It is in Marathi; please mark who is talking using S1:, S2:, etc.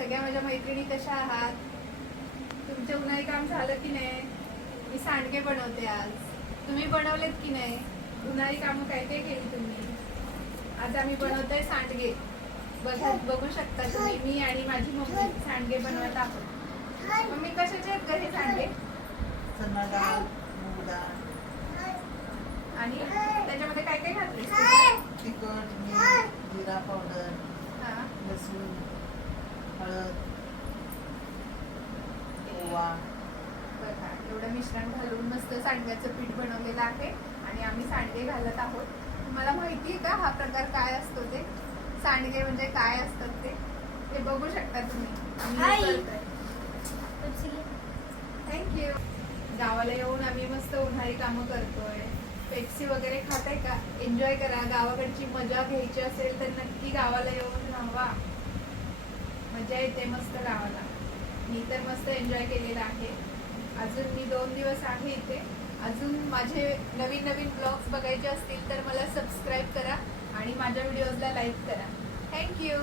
S1: सगळ्या माझ्या मैत्रिणी कशा आहात? तुमचं उन्हाळी काम झालं की नाही? मी सांडगे बनवते आज. तुम्ही बनवलेत की नाही? उन्हाळी कामं काय काय केली तुम्ही? आज आम्ही बनवतोय सांडगे. बघा बघू शकता तुम्ही. मी आणि माझी मम्मी सांडगे बनवत आहोत. मम्मी कशाचे आहेत हे सांडगे?
S2: चणा डाळ मूग डाळ.
S1: आणि त्याच्यामध्ये काय काय घातले
S2: तिखट जिरा पावडर लसूण.
S1: बघा एवढं मिश्रण घालून मस्त सांडग्याचं पीठ बनवलेलं आहे आणि आम्ही सांडगे घालत आहोत. तुम्हाला माहिती आहे का हा प्रकार काय असतो ते? सांडगे म्हणजे काय असतात ते? ते बघू शकता तुम्ही. थँक्यू गावाला येऊन आम्ही मस्त उन्हाळी कामं करतोय. पेप्सी वगैरे खाताय का? एन्जॉय करा. गावाकडची मजा घ्यायची असेल तर नक्की गावाला येऊन राहा मजा येते मस्त गावाला. मी तर मस्त एन्जॉय केलेला आहे. अजून मी दोन दिवस आहे इथे. अजून माझे नवीन नवीन ब्लॉग्स बघायचे असतील तर मला सबस्क्राईब करा आणि माझ्या व्हिडिओजला लाईक करा. थँक्यू